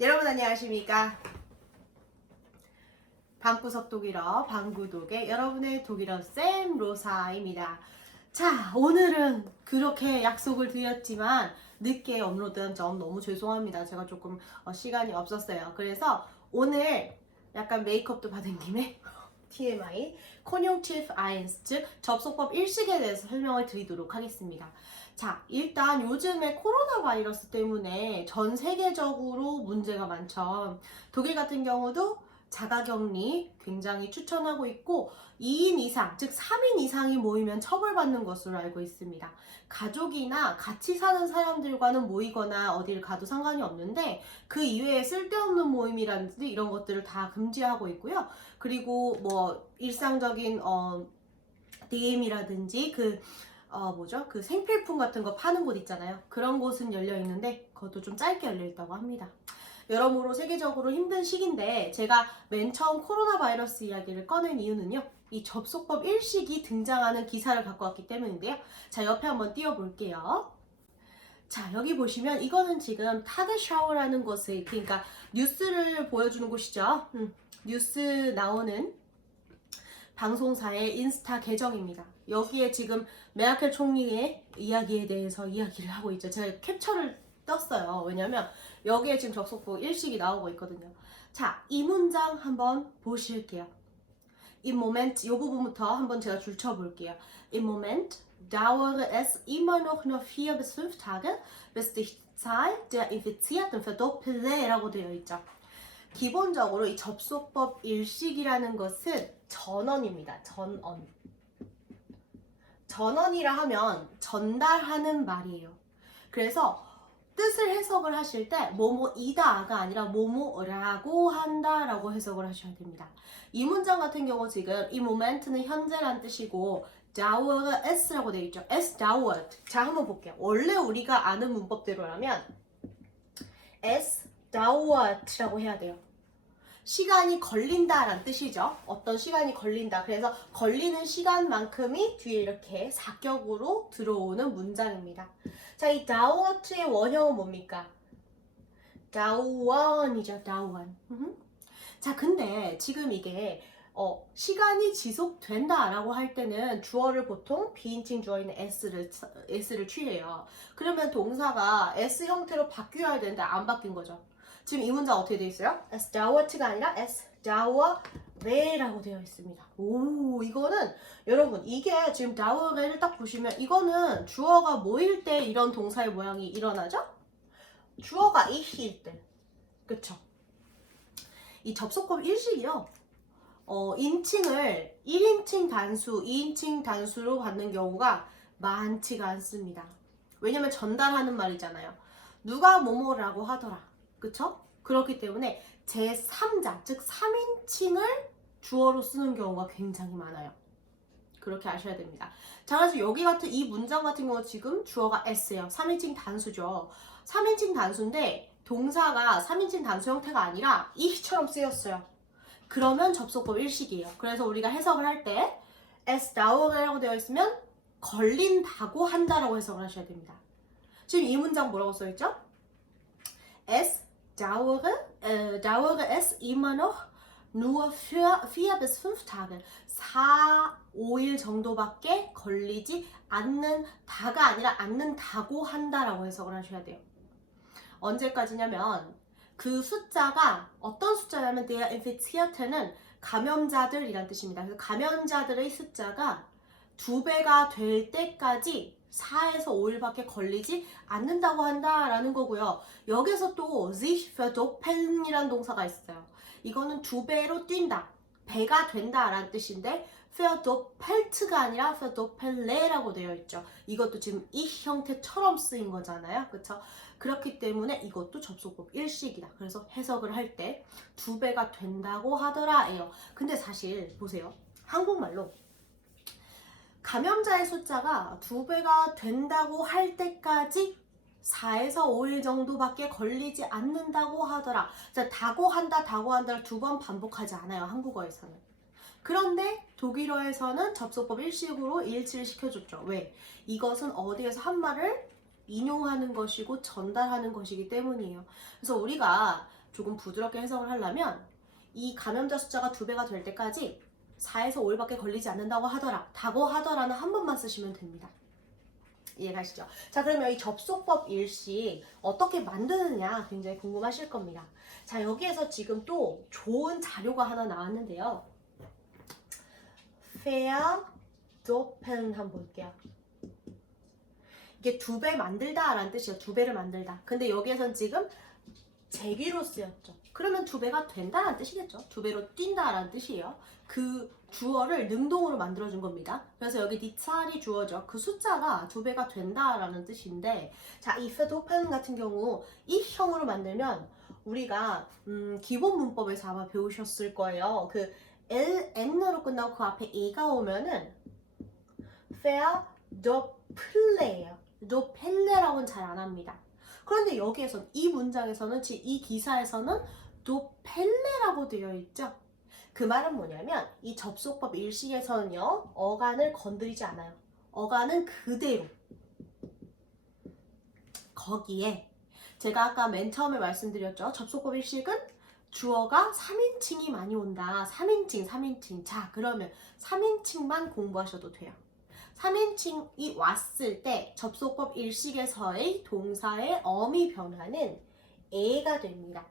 여러분 안녕하십니까? 방구석 독일어 방구독의 여러분의 독일어 쌤 로사입니다. 자, 오늘은 그렇게 약속을 드렸지만 늦게 업로드한 점 너무 죄송합니다. 제가 조금 시간이 없었어요. 그래서 오늘 약간 메이크업도 받은 김에 TMI, Conjunctive Eins, 즉 접속법 일식에 대해서 설명을 드리도록 하겠습니다. 자, 일단 요즘에 코로나 바이러스 때문에 전 세계적으로 문제가 많죠. 독일 같은 경우도 자가격리 굉장히 추천하고 있고 2인 이상, 즉 3인 이상이 모이면 처벌받는 것으로 알고 있습니다. 가족이나 같이 사는 사람들과는 모이거나 어디를 가도 상관이 없는데 그 이외에 쓸데없는 모임이라든지 이런 것들을 다 금지하고 있고요. 그리고 뭐 일상적인 DM이라든지 그 생필품 같은 거 파는 곳 있잖아요. 그런 곳은 열려 있는데 그것도 좀 짧게 열려 있다고 합니다. 여러모로 세계적으로 힘든 시기인데 제가 맨 처음 코로나 바이러스 이야기를 꺼낸 이유는요. 이 접속법 일식이 등장하는 기사를 갖고 왔기 때문인데요. 자, 옆에 한번 띄워볼게요. 자, 여기 보시면 이거는 지금 타겟샤워라는 곳을, 그러니까 뉴스를 보여주는 곳이죠. 뉴스 나오는 방송사의 인스타 계정입니다. 여기에 지금 메르켈 총리의 이야기에 대해서 이야기를 하고 있죠. 제가 캡처를 떴어요. 왜냐면 여기에 지금 접속법 일식이 나오고 있거든요. 자, 이 문장 한번 보실게요. Im Moment, 이 부분부터 한번 제가 줄쳐 볼게요. Im Moment dauere es immer noch nur 4 bis 5 Tage, bis die Zahl der Infizierten verdoppele 라고 되어 있죠. 기본적으로 이 접속법 일식이라는 것은 전언입니다. 전언. 전언이라 하면 전달하는 말이에요. 그래서 뜻을 해석을 하실 때 뭐뭐이다가 아니라 뭐뭐라고 한다라고 해석을 하셔야 됩니다. 이 문장 같은 경우 지금 이 모멘트는 현재란 뜻이고 dauere es라고 되어 있죠. es dauert. 자, 한번 볼게요. 원래 우리가 아는 문법대로라면 es dauert라고 해야 돼요. 시간이 걸린다라는 뜻이죠. 어떤 시간이 걸린다. 그래서 걸리는 시간만큼이 뒤에 이렇게 사격으로 들어오는 문장입니다. 자, 이 dauert의 원형은 뭡니까? dauern이죠. dauern. 자, 근데 지금 이게 시간이 지속된다라고 할 때는 주어를 보통 비인칭 주어 있는 s를 취해요. 그러면 동사가 s 형태로 바뀌어야 되는데 안 바뀐 거죠. 지금 이 문장 어떻게 되어 있어요? es dauert가 아니라 es dauert라고 되어 있습니다. 오, 이거는 여러분 이게 지금 dauert를 딱 보시면 이거는 주어가 뭐일 때 이런 동사의 모양이 일어나죠? 주어가 ich일 때. 그쵸? 이 접속법 일식이요. 인칭을 1인칭 단수, 2인칭 단수로 받는 경우가 많지가 않습니다. 왜냐면 전달하는 말이잖아요. 누가 뭐뭐라고 하더라. 그쵸? 그렇기 때문에 제3자, 즉 3인칭을 주어로 쓰는 경우가 굉장히 많아요. 그렇게 아셔야 됩니다. 자, 그래서 여기 같은 이 문장 같은 경우 지금 주어가 s예요. 3인칭 단수죠. 3인칭 단수인데 동사가 3인칭 단수 형태가 아니라 이처럼 쓰였어요. 그러면 접속법 일식이에요. 그래서 우리가 해석을 할 때 es dauer라고 되어 있으면 걸린다고 한다라고 해석을 하셔야 됩니다. 지금 이 문장 뭐라고 써있죠? Es dauere es immer noch nur für 4 bis 5 Tage. 4, 5일 정도밖에 걸리지 않는다가 아니라 않는다고 한다라고 해석을 하셔야 돼요. 언제까지냐면 그 숫자가 어떤 숫자냐면 der Infizierten은 감염자들이란 뜻입니다. 그래서 감염자들의 숫자가 2배가 될 때까지 4에서 5일밖에 걸리지 않는다고 한다라는 거고요. 여기서 또 sich verdoppeln이라는 동사가 있어요. 이거는 2배로 뛴다, 배가 된다라는 뜻인데 verdoppelt가 아니라 verdoppelle라고 되어 있죠. 이것도 지금 ich 형태처럼 쓰인 거잖아요. 그렇죠? 그렇기 때문에 이것도 접속법 일식이다. 그래서 해석을 할 때 2배가 된다고 하더라예요. 근데 사실 보세요. 한국말로 감염자의 숫자가 2배가 된다고 할 때까지 4에서 5일 정도밖에 걸리지 않는다고 하더라. 자, 다고 한다를 2번 반복하지 않아요. 한국어에서는. 그런데 독일어에서는 접속법 일식으로 일치를 시켜줬죠. 왜? 이것은 어디에서 한 말을 인용하는 것이고 전달하는 것이기 때문이에요. 그래서 우리가 조금 부드럽게 해석을 하려면 이 감염자 숫자가 2배가 될 때까지 4에서 5일밖에 걸리지 않는다고 하더라는 한 번만 쓰시면 됩니다. 이해가시죠? 자, 그러면 이 접속법 일식 어떻게 만드느냐 굉장히 궁금하실 겁니다. 자, 여기에서 지금 또 좋은 자료가 하나 나왔는데요. verdoppeln 한번 볼게요. 이게 2배 만들다 라는 뜻이에요. 2배를 만들다. 근데 여기에선 지금 제귀로 쓰였죠. 그러면 2배가 된다라는 뜻이겠죠. 2배로 뛴다라는 뜻이에요. 그 주어를 능동으로 만들어준 겁니다. 그래서 여기 디찰이 주어죠. 그 숫자가 2배가 된다라는 뜻인데, 자, 이 verdoppeln 같은 경우 이 형으로 만들면 우리가 기본 문법에서 아마 배우셨을 거예요. 그 n으로 끝나고 그 앞에 a가 오면은 verdoppel예요. doppel라고는 잘 안 합니다. 그런데 여기에서 이 문장에서는 이 기사에서는 doppel라고 되어 있죠. 그 말은 뭐냐면 이 접속법 일식에서는요 어간을 건드리지 않아요. 어간은 그대로 거기에 제가 아까 맨 처음에 말씀드렸죠. 접속법 일식은 주어가 3인칭이 많이 온다. 3인칭. 자, 그러면 3인칭만 공부하셔도 돼요. 3인칭이 왔을 때 접속법 일식에서의 동사의 어미 변화는 에가 됩니다.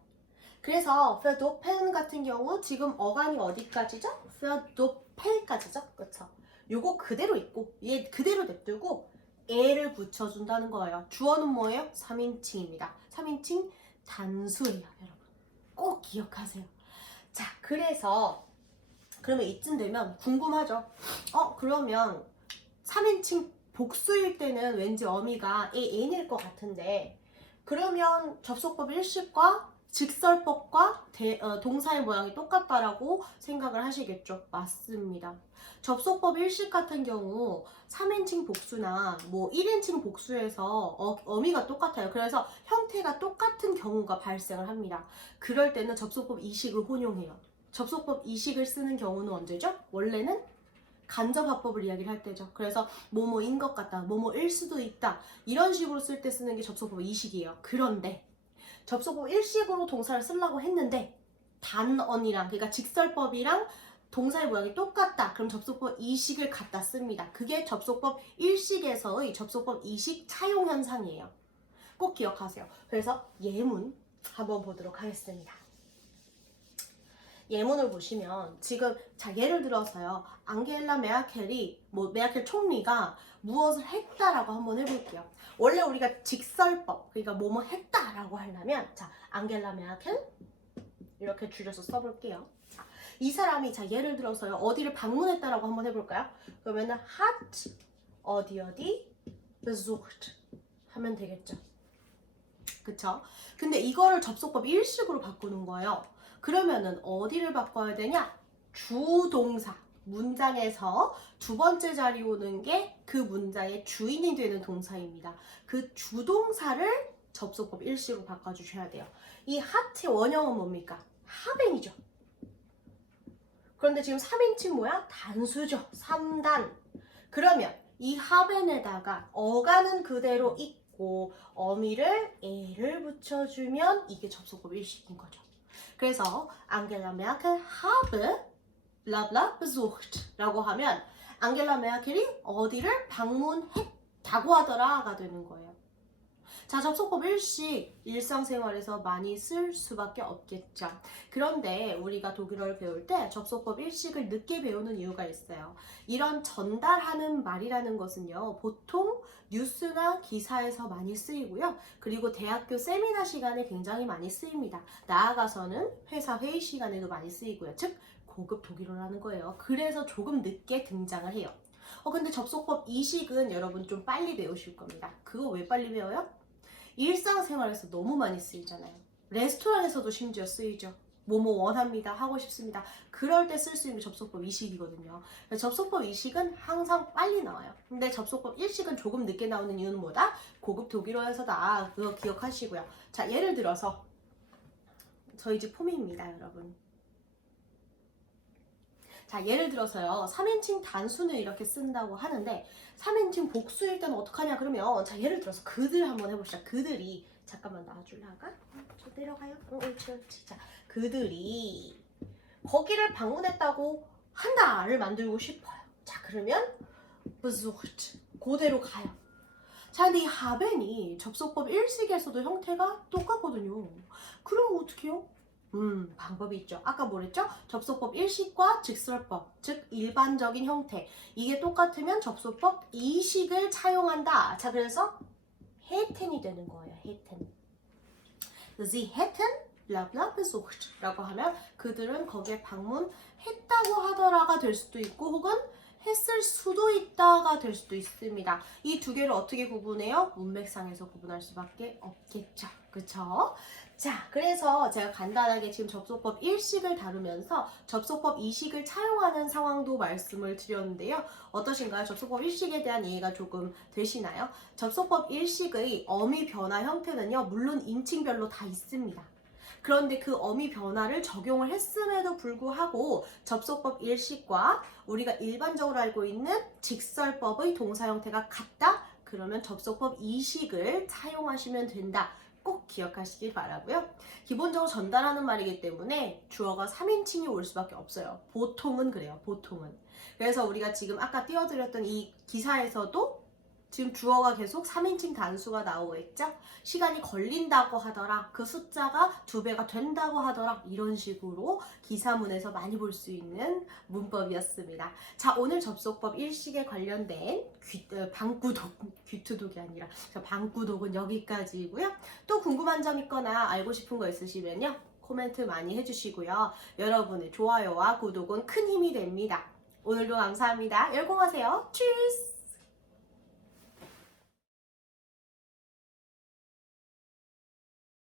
그래서 verdoppeln 같은 경우 지금 어간이 어디까지죠? verdoppel까지죠? 그쵸? 요거 그대로 있고 얘 그대로 냅두고 에를 붙여준다는 거예요. 주어는 뭐예요? 3인칭입니다. 3인칭 단수예요, 여러분. 꼭 기억하세요. 자, 그래서 그러면 이쯤 되면 궁금하죠? 그러면 3인칭 복수일 때는 왠지 어미가 n일 것 같은데 그러면 접속법 일식과 직설법과 동사의 모양이 똑같다라고 생각을 하시겠죠? 맞습니다. 접속법 일식 같은 경우 3인칭 복수나 뭐 1인칭 복수에서 어미가 똑같아요. 그래서 형태가 똑같은 경우가 발생을 합니다. 그럴 때는 접속법 이식을 혼용해요. 접속법 이식을 쓰는 경우는 언제죠? 원래는 간접화법을 이야기를 할 때죠. 그래서 뭐뭐인 것 같다, 뭐뭐일 수도 있다 이런 식으로 쓸 때 쓰는 게 접속법 이식이에요. 그런데 접속법 일식으로 동사를 쓰려고 했는데 단언이랑 그러니까 직설법이랑 동사의 모양이 똑같다. 그럼 접속법 이식을 갖다 씁니다. 그게 접속법 일식에서의 접속법 이식 차용 현상이에요. 꼭 기억하세요. 그래서 예문 한번 보도록 하겠습니다. 예문을 보시면 지금 자 예를 들어서요. 앙겔라 메르켈이 메르켈 총리가 무엇을 했다라고 한번 해볼게요. 원래 우리가 직설법 그러니까 뭐뭐 했다라고 하려면 자 앙겔라 메르켈 이렇게 줄여서 써볼게요. 자, 이 사람이 자 예를 들어서요. 어디를 방문했다라고 한번 해볼까요? 그러면은 hat 어디 besucht 하면 되겠죠. 그쵸? 근데 이거를 접속법 일식으로 바꾸는 거예요. 그러면은 어디를 바꿔야 되냐? 주동사. 문장에서 두 번째 자리 오는 게 그 문장의 주인이 되는 동사입니다. 그 주동사를 접속법 일식으로 바꿔주셔야 돼요. 이 하트의 원형은 뭡니까? 하벤이죠. 그런데 지금 3인칭 뭐야? 단수죠. 3단. 그러면 이 하벤에다가 어간은 그대로 있고 어미를 에를 붙여주면 이게 접속법 일식인 거죠. 그래서 앙겔라 메르켈 habe 블라블라 besucht 라고 하면 앙겔라 메르켈이 어디를 방문했다고 하더라가 되는 거예요. 자, 접속법 일식 일상생활에서 많이 쓸 수밖에 없겠죠. 그런데 우리가 독일어를 배울 때 접속법 일식을 늦게 배우는 이유가 있어요. 이런 전달하는 말이라는 것은요. 보통 뉴스나 기사에서 많이 쓰이고요. 그리고 대학교 세미나 시간에 굉장히 많이 쓰입니다. 나아가서는 회사 회의 시간에도 많이 쓰이고요. 즉 고급 독일어라는 거예요. 그래서 조금 늦게 등장을 해요. 근데 접속법 이식은 여러분 좀 빨리 배우실 겁니다. 그거 왜 빨리 배워요? 일상생활에서 너무 많이 쓰이잖아요. 레스토랑에서도 심지어 쓰이죠. 뭐뭐 원합니다. 하고 싶습니다. 그럴 때 쓸 수 있는 게 접속법 이식이거든요. 접속법 이식은 항상 빨리 나와요. 근데 접속법 일식은 조금 늦게 나오는 이유는 뭐다? 고급 독일어에서다. 그거 기억하시고요. 자, 예를 들어서 저희 집 폼입니다, 여러분. 자, 예를 들어서요. 3인칭 단수는 이렇게 쓴다고 하는데 3인칭 복수일 때는 어떡하냐 그러면 자, 예를 들어서 그들 한번 해봅시다. 그들이 잠깐만 나와줄래 아가? 저 내려가요. 옳지 옳지. 자, 그들이 거기를 방문했다고 한다를 만들고 싶어요. 자, 그러면 besucht 그대로 가요. 자, 근데 이 haben이 접속법 일식에서도 형태가 똑같거든요. 그럼 어떻게 해요? 방법이 있죠. 아까 뭐랬죠? 접속법 일식과 직설법, 즉 일반적인 형태. 이게 똑같으면 접속법 이식을 차용한다. 자, 그래서 hätten이 되는 거예요. hätten. Sie hätten bla bla besucht 라고 하면 그들은 거기에 방문했다고 하더라가 될 수도 있고 혹은 했을 수도 있다가 될 수도 있습니다. 이 두 개를 어떻게 구분해요? 문맥상에서 구분할 수밖에 없겠죠. 그쵸? 자, 그래서 제가 간단하게 지금 접속법 1식을 다루면서 접속법 2식을 차용하는 상황도 말씀을 드렸는데요. 어떠신가요? 접속법 1식에 대한 이해가 조금 되시나요? 접속법 1식의 어미 변화 형태는요, 물론 인칭별로 다 있습니다. 그런데 그 어미 변화를 적용을 했음에도 불구하고 접속법 1식과 우리가 일반적으로 알고 있는 직설법의 동사 형태가 같다? 그러면 접속법 2식을 사용하시면 된다. 꼭 기억하시길 바라고요. 기본적으로 전달하는 말이기 때문에 주어가 3인칭이 올 수밖에 없어요. 보통은 그래요. 보통은. 그래서 우리가 지금 아까 띄워드렸던 이 기사에서도 지금 주어가 계속 3인칭 단수가 나오고 있죠? 시간이 걸린다고 하더라, 그 숫자가 2배가 된다고 하더라, 이런 식으로 기사문에서 많이 볼 수 있는 문법이었습니다. 자, 오늘 접속법 1식에 관련된 방구독, 귀투독이 아니라 방구독은 여기까지이고요. 또 궁금한 점 있거나 알고 싶은 거 있으시면요, 코멘트 많이 해주시고요. 여러분의 좋아요와 구독은 큰 힘이 됩니다. 오늘도 감사합니다. 열공하세요. 추스!